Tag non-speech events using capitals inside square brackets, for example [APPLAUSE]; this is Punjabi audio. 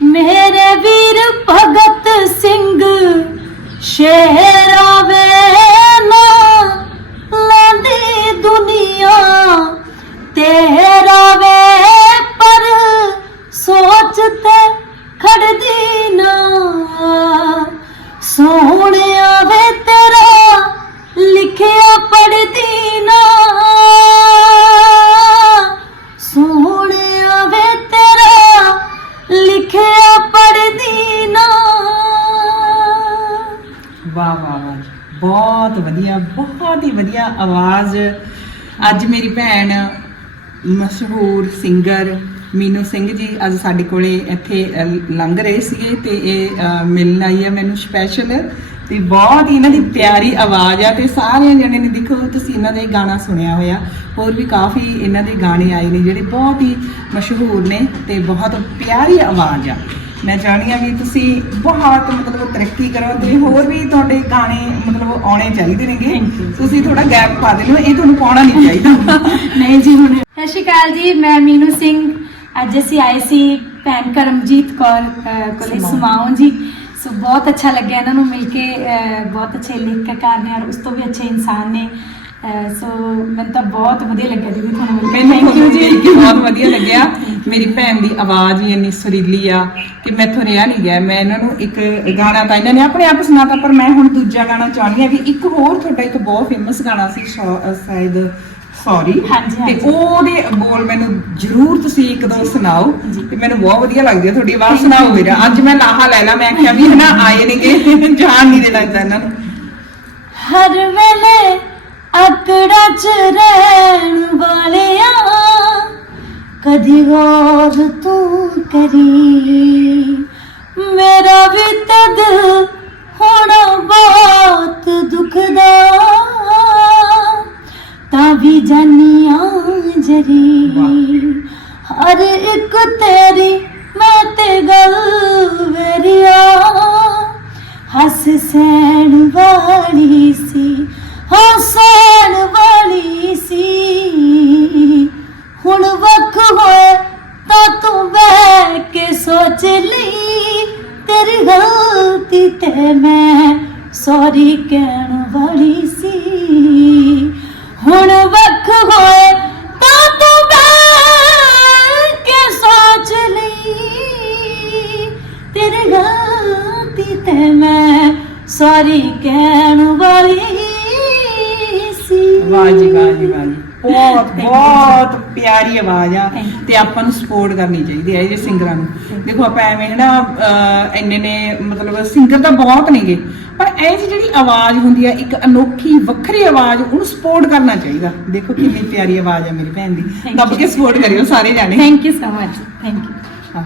ਮੇਰੇ ਵੀਰ ਭਗਤ ਸਿੰਘ ਸ਼ੇਰਾ ਲਿਖਿਆ ਪੜਦੀ ਨਾ। ਵਾਹ ਵਾਹ ਵਾਹ ਬਹੁਤ ਵਧੀਆ, ਬਹੁਤ ਹੀ ਵਧੀਆ ਆਵਾਜ਼। ਅੱਜ ਮੇਰੀ ਭੈਣ ਮਸ਼ਹੂਰ ਸਿੰਗਰ ਮੀਨੂ ਸਿੰਘ ਜੀ ਅੱਜ ਸਾਡੇ ਕੋਲੇ ਇੱਥੇ ਲੰਘ ਰਹੇ ਸੀਗੇ ਤੇ ਇਹ ਮਿਲਣ ਆਈ ਆ ਮੈਨੂੰ ਸਪੈਸ਼ਲ ਤੇ ਬਹੁਤ ਹੀ ਇਹਨਾਂ ਦੀ ਪਿਆਰੀ ਆਵਾਜ਼ ਆ ਤੇ ਸਾਰਿਆਂ ਜਣੇ ਨੇ ਦੇਖੋ ਤੁਸੀਂ ਇਹਨਾਂ ਦੇ ਗਾਣਾ ਸੁਣਿਆ ਹੋਇਆ। ਹੋਰ ਵੀ ਕਾਫੀ ਇਹਨਾਂ ਦੇ ਗਾਣੇ ਆਏ ਨੇ ਜਿਹੜੇ ਬਹੁਤ ਹੀ ਮਸ਼ਹੂਰ ਨੇ ਤੇ ਬਹੁਤ ਪਿਆਰੀ ਆਵਾਜ਼ ਆ। ਮੈਂ ਚਾਹਣੀ ਆ ਵੀ ਤੁਸੀਂ ਬਹੁਤ ਮਤਲਬ ਤਰੱਕੀ ਕਰੋ ਤੇ ਹੋਰ ਵੀ ਤੁਹਾਡੇ ਗਾਣੇ ਮਤਲਬ ਆਉਣੇ ਚਾਹੀਦੇ ਨੇਗੇ. ਤੁਸੀਂ ਥੋੜਾ ਗੈਪ ਪਾ ਦਿਓ ਇਹ ਤੁਹਾਨੂੰ ਪਾਉਣਾ ਨਹੀਂ ਚਾਹੀਦਾ। [LAUGHS] ਨਹੀਂ ਜੀ ਹੁਣ ਸਤਿ ਸ਼੍ਰੀ ਅਕਾਲ ਜੀ ਮੈਂ ਮੀਨੂ ਸਿੰਘ। ਅੱਜ ਅਸੀਂ ਆਏ ਸੀ ਭੈਣ ਕਰਮਜੀਤ ਕੌਰ ਕੋਲੇ ਸਮਾਉਂ। ਜੀ। ਸੋ ਬਹੁਤ ਅੱਛਾ ਲੱਗਿਆ ਇਹਨਾਂ ਨੂੰ ਮਿਲ ਕੇ ਬਹੁਤ ਅੱਛੇ ਲੇਖਕਕਾਰ ਨੇ ਔਰ ਉਸ ਤੋਂ ਵੀ ਅੱਛੇ ਇਨਸਾਨ ਨੇ। ਸੋ ਮੈਨੂੰ ਤਾਂ ਬਹੁਤ ਵਧੀਆ ਲੱਗਿਆ ਜੀ ਤੁਹਾਨੂੰ ਮਿਲ ਕੇ। ਥੈਂਕ ਯੂ ਜੀ। ਬਹੁਤ ਵਧੀਆ ਲੱਗਿਆ। ਮੇਰੀ ਭੈਣ ਦੀ ਆਵਾਜ਼ ਹੀ ਇੰਨੀ ਸੁਰੀਲੀ ਆ ਕਿ ਮੈਥੋਂ ਰਿਹਾ ਨਹੀਂ ਗਿਆ। ਮੈਂ ਇਹਨਾਂ ਨੂੰ ਇੱਕ ਗਾਣਾ ਤਾਂ ਇਹਨਾਂ ਨੇ ਆਪਣੇ ਆਪ ਸੁਣਾਤਾ ਪਰ ਮੈਂ ਹੁਣ ਦੂਜਾ ਗਾਣਾ ਚਾਹੁੰਦੀ ਆ ਵੀ ਇੱਕ ਹੋਰ ਤੁਹਾਡਾ ਇੱਕ ਬਹੁਤ ਫੇਮਸ ਗਾਣਾ ਸੀ ਸ਼ਾਇਦ ਸੌਰੀ ਹਾਂਜੀ, ਤੇ ਹਾਂਜੀ। ਉਹਦੇ ਬੋਲ ਮੈਨੂੰ ਜ਼ਰੂਰ ਤੁਸੀਂ ਇੱਕ ਦੋ ਸੁਣਾਓ। ਤੇ ਮੈਨੂੰ ਬਹੁਤ ਵਧੀਆ ਲੱਗਦੀ ਆ ਤੁਹਾਡੀ ਆਵਾਜ਼ ਸੁਣਾਓ ਮੇਰਾ। ਅੱਜ ਮੈਂ ਲਾਹਾ ਲੈ ਲਾ ਮੈਂ ਆਖਿਆ ਵੀ ਹਨਾ ਆਏ ਨੇਗੇ [LAUGHS] ਜਾਣ ਨਹੀਂ ਦੇਣਾ ਇਹਨਾਂ ਨੂੰ। ਹਰ ਵੇਲੇ ਅਕੜਾਂ ਚ ਰਹਿਣ ਵਾਲਿਆ ਕਦੀ ਗੌਰ ਤੂੰ ਕਰੀ। ਮੇਰਾ ਵੀ ਤਾਂ ਦਿਲ ਜਾਨੀਆਂ ਜਰੀ। ਹਰ ਇੱਕ ਤੇਰੀ ਮੈਂ ਤੇ ਗੱਲ ਵਰਿਆ। ਹੱਸ ਸੈਣ ਵਾਲੀ ਸੀ ਹੱਸਣ ਵਾਲੀ ਸੀ। ਹੁਣ ਵੱਖ ਹੋਏ ਤਾਂ ਤੂੰ ਬਹਿ ਕੇ ਸੋਚ ਲਈ ਤੇਰੀ ਗਲਤੀ ਤੇ ਮੈਂ ਸੌਰੀ ਕਹਿਣ ਵਾਲੀ ਸੀ। ਤੇ ਮੈਂ ਸੌਰੀ ਕਹਿਣ ਵਾਲੀ ਸੀ। ਵਾਹ ਜੀ ਵਾਹ ਜੀ ਵਾਹ ਜੀ। ਬਹੁਤ. ਬਹੁਤ ਪਿਆਰੀ ਆਵਾਜ਼ ਆ. ਤੇ ਆਪਾਂ ਨੂੰ ਸਪੋਰਟ ਕਰਨੀ ਚਾਹੀਦੀ ਹੈ ਇਹ ਸਿੰਗਰਾਂ ਨੂੰ। ਦੇਖੋ ਆਪਾਂ ਐਵੇਂ ਹਨਾ ਇੰਨੇ ਨੇ ਮਤਲਬ ਸਿੰਗਰ ਤਾਂ ਬਹੁਤ ਨੇਗੇ ਪਰ ਇਹ ਜਿਹੀ ਜਿਹੜੀ ਆਵਾਜ਼ ਹੁੰਦੀ ਆ ਇੱਕ ਅਨੋਖੀ ਵੱਖਰੀ ਆਵਾਜ਼ ਉਹਨੂੰ ਸਪੋਰਟ ਕਰਨਾ ਚਾਹੀਦਾ। ਦੇਖੋ ਕਿੰਨੀ ਪਿਆਰੀ ਆਵਾਜ਼ ਆ ਮੇਰੀ ਭੈਣ ਦੀ। ਦੱਬ. ਕੇ ਸਪੋਰਟ ਕਰਿਓ ਸਾਰੇ ਜਾਣੇ। Thank you so much thank you ਹਾਂ।